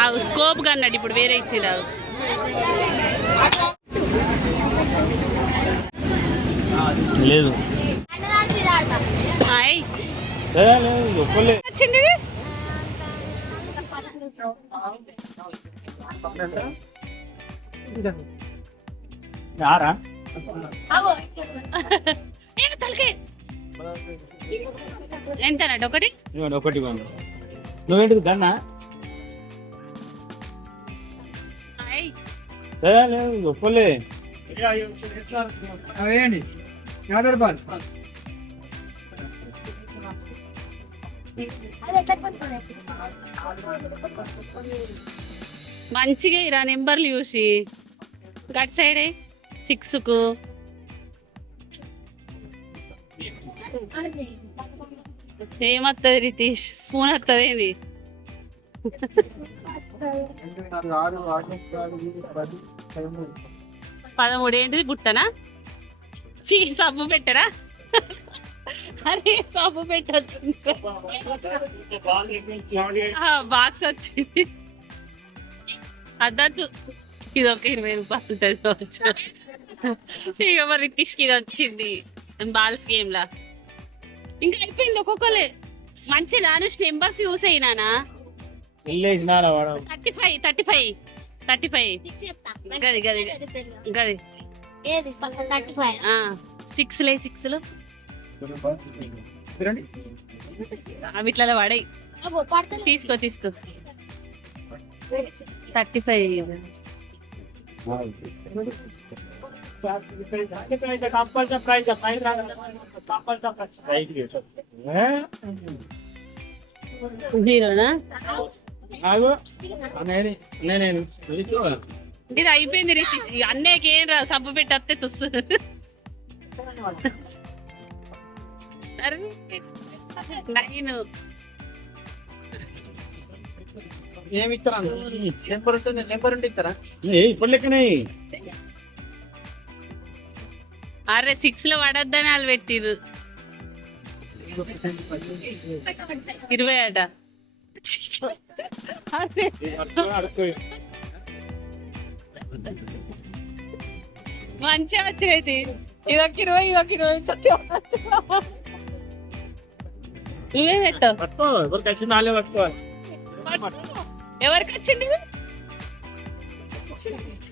ఆ స్కోప్ అన్నాడు ఇప్పుడు వేరే ఇచ్చిండు లేదు. వచ్చింది? ఆరా? ఎంత ఒకటి? ఒకటి నువ్వేంటిది దన్నా? వేయండి మంచిగా ఇరా నెంబర్లు చూసి గట్ సైడే సిక్స్కు ఏమత్తది రితీష్ స్పూన్ వస్తుంది పదమూడు ఏంటిది బుట్టనా చీ సబ్బు పెట్టరా? అరే సబ్బు పెట్టచ్చు బాక్స్ వచ్చింది. అద్దద్దు. ఇది ఒక ఇరవై రూపాయలు ఉంటుంది ఇక మరి రితీష్కి ఇది వచ్చింది. బాల్స్ గేమ్ లా ఇంకా అయిపోయింది ఒక్కొక్కలే. మంచి నాను స్టెంబర్స్ use అయినానా? Thirty five thirty five thirty five. గది గది గది సిక్స్ లే సిక్స్ అవి ఇట్లా పడాయి తీసుకో తీసుకో. Thirty five. జీరోనా ఇది అయిపోయింది ఇక అన్నయ్యకి ఏం రా సబ్బు పెట్టేస్తే తుస్సు. అరే. నైన్ ఏమి ఇస్తారా నెంబర్ ఉంటే నెంబర్ ఉంటే ఇస్తారా ఏ ఇప్పుడు లెక్కనే అరే సిక్స్లో పడొద్దని వాళ్ళు పెట్టిర్రు. ఇరవై అట అరే. మంచిగా వచ్చినది ఇదొక ఇరవై ఇదొక ఇరవై. ఇవే పెట్టావు ఎవరికి వచ్చింది వాళ్ళే పట్టుకోవాలి ఎవరికి వచ్చింది?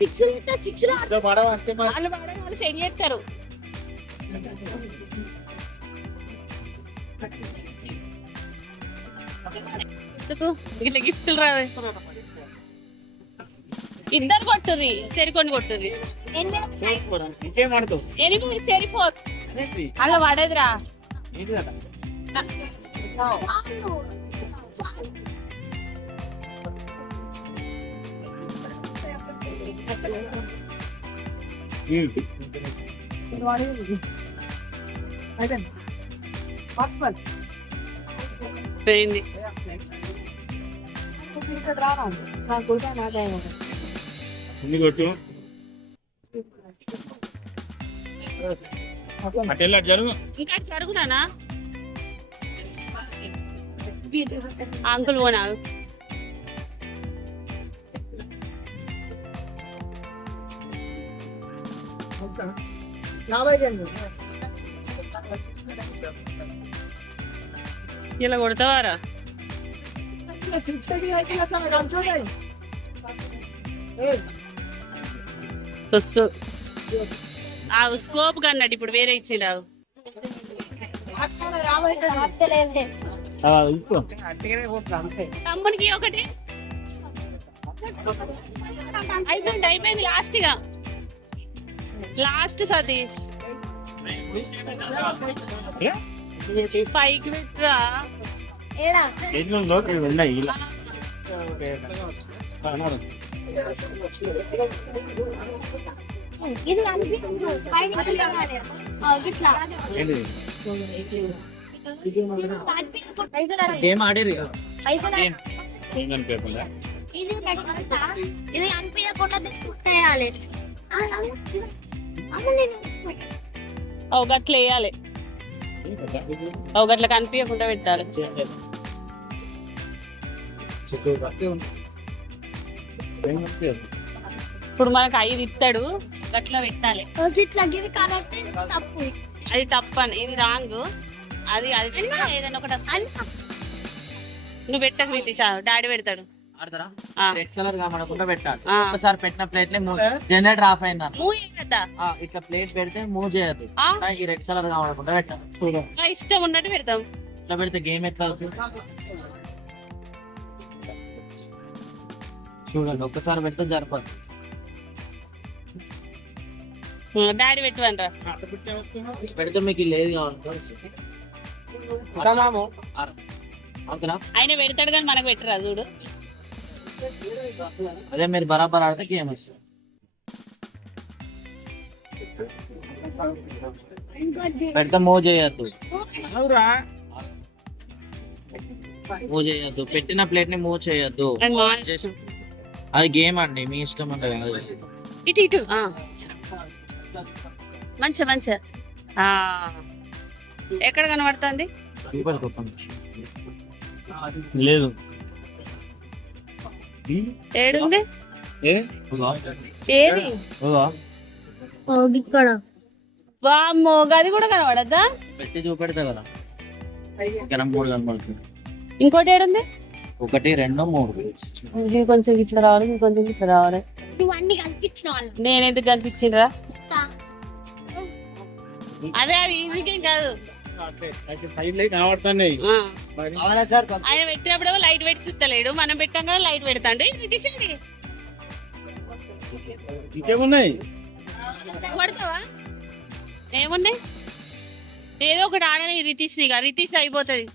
సిక్స్ సిక్స్లో ఇదో పడవంటే మరి. వాళ్ళు వాళ్ళు సెండ్ చేస్తారు. ఎందుకు ఇట్లా గిఫ్ట్లు రావే ఇద్దరు కొట్టుర్రి. సరికొని కొట్టుర్రి. ఎనిమిది సరిపోదు? అలా పడేదిరా? అయిపోయింది నాకు కూడా కొట్టు అటు జరుగు ఇంకా అంకుల్ పోనా ఇలా కొడతావారా ఆ స్కోప్గా అన్నాడు ఇప్పుడు వేరే ఇచ్చిండు తమ్మునికి ఒకటి. అయిపోయింది అయిపోయింది లాస్ట్గా. లాస్ట్ సతీష్. ఫైవ్కి పెట్టరా? ఇక్కడ ఉన్నాయి ఇలా. ఇది. గేమ్? ఇది అనిపించకుండా తిప్పేయాలి అమ్మ నేను ఓ గట్ల వేయాలి. ఓ గట్ల కనిపించకుండా పెట్టాలి. ఇప్పుడు మనకు ఐదు ఇస్తాడు గట్లా పెట్టాలి. అది తప్పని ఇది రాంగ్. అది అది ఏదైనా ఒకటి నువ్వు పెట్టకు నితీష్ డాడీ పెడతాడు. రెడ్ కలర్ కామనకుండా పెట్టాలి. ఆ. ఒకసారి పెట్టిన ప్లేట్ జనరేటర్ ఆఫ్ అయింది ఇట్లా ప్లేట్ పెడితే మూవ్ చేయదు ఆ? ఈ రెడ్ కలర్ కామనకుండా పెట్టాలి. ఆ, ఇష్టం ఉన్నట్టు పెడతాం. ఇట్లా పెడితే గేమ్ ఎట్లా అవుతుంది? చూడండి ఒక్కసారి పెడితే జరపదు డాడీ పెట్టువనరా పెడితే మీకు లేదు కావాలి ఆయన పెడతాడు కానీ మనకు పెట్టరా చూడు. అదే మీరు బరాబర్ ఆడితే గేమ్ వస్తుంది. పెడితే మూవ్ చేయొద్దు. మూవ్ చేయొద్దు. పెట్టిన ప్లేట్ని మూవ్ చేయొద్దు అది గేమ్ అండి మీ ఇష్టం అంటే కాదు. ఇటు ఇటు. మంచిగా ఆ. ఎక్కడ కనబడుతుంది? లేదు. ఏడుంది. ఏది. ఇక్కడ వామ్మో గది కూడా కనబడద్దా? పెట్టి చూపెడతా కదా. ఇక్కడ మూడు కనబడుతుంది. ఇంకోటి ఏడుంది? ఒకటి రెండు మూడు. ఇది కొంచెం ఇట్లా రావాలి ఇది కొంచెం ఇట్లా రావాలి. నువ్వు అన్ని కల్పించిన వాళ్ళు. నేను ఎందుకు కనిపించిండ్రా అదే అది ఈజీ గేమ్ కాదు. ఆయన పెట్టినప్పుడు లైట్ పెట్టి సుత్తలేడు. మనం పెట్టాం కదా లైట్ పెడతాండి. నితీష్ అండి ఇంకేమున్నాయి? పడతావా ఏమున్నాయి? ఏదో ఒకటి ఆడని రితీష్ ఇక రితీష్ అయిపోతుంది.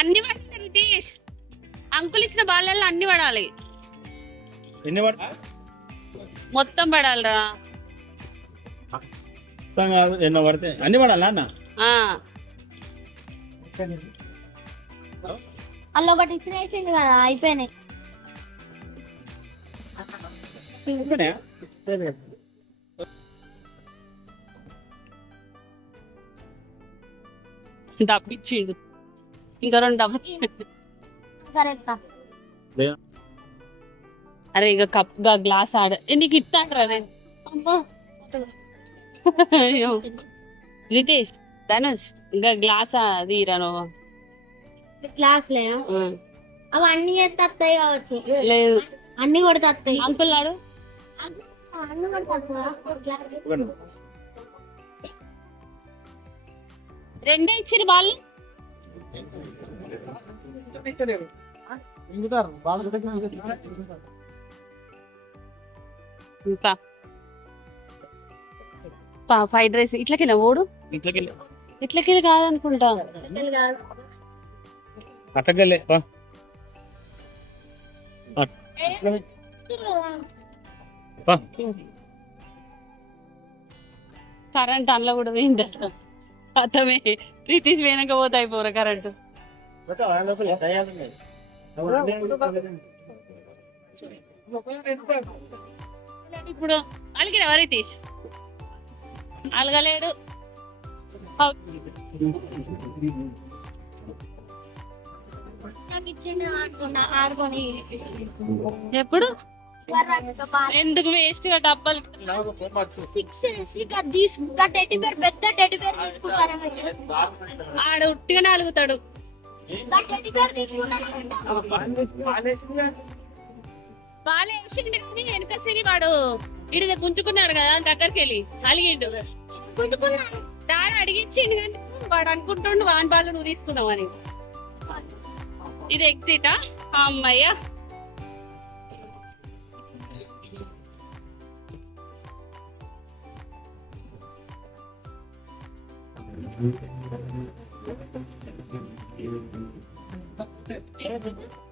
అన్ని పడాలి రితీష్. అంకుల్ ఇచ్చిన బాలలో అన్ని పడాలి. ఎన్ని పడతా మొత్తం పడాలిరా. కాదు ఎన్నో పడితే. అన్ని పడాలా అన్న? ఆ. అల్ల ఒకటి ఇచ్చినేసింది కదా అయిపోయినాయి. అయిపోయినాయా? డబ్బిచ్చిండు. ఇంకా రెండు డబ్బు సరే అరే ఇక కప్గా గ్లాస్ ఆడ. నీకు అమ్మా. అయ్యో. రితేష్ ధనుష్ ఇంకా గ్లాస్ తీరా నువ్వు. క్లాస్ లే ఆ. అవి అన్ని వస్తాయి కావచ్చు. లేదు. అన్ని కొడితే వస్తాయి అంకుల్ నాడు? రెండే ఇచ్చిరు వాళ్ళు? పా పా ఫ్రైడ్ రైస్ ఇట్లకెళ్ళా ఓడు? ఇట్లకెళ్ళి. కాదనుకుంటా. ఇది కాదు. అట్టకి వెళ్ళి పా. పా. కరెంట్ అందులో కూడా పోయిందట. అర్థమే. రితీష్ వెనక పోతాయి పోరా కరెంట్. ఇప్పుడు అలిగినావా రితీష్ అలగలేడు. ఎప్పుడు? ఎందుకు వేస్ట్గా డబ్బలు? సిక్స్ టెడ్డి పేరు పెద్ద టెడ్డి పేరు ఆడ ఉట్టిగానే అలుగుతాడు. బాగా వేసిండు వెనక సిరి వాడు. ఇడిద గుంజుకున్నాడు కదా దగ్గరికి వెళ్ళి. అలిగిండు. డాడీ అడిగించిండు కానీ వాడు అనుకుంటుండు వాన్ బాలు నువ్వు తీసుకున్నావని ఇది ఎగ్జిటా అమ్మయ్యా. తింటారా పార్సల్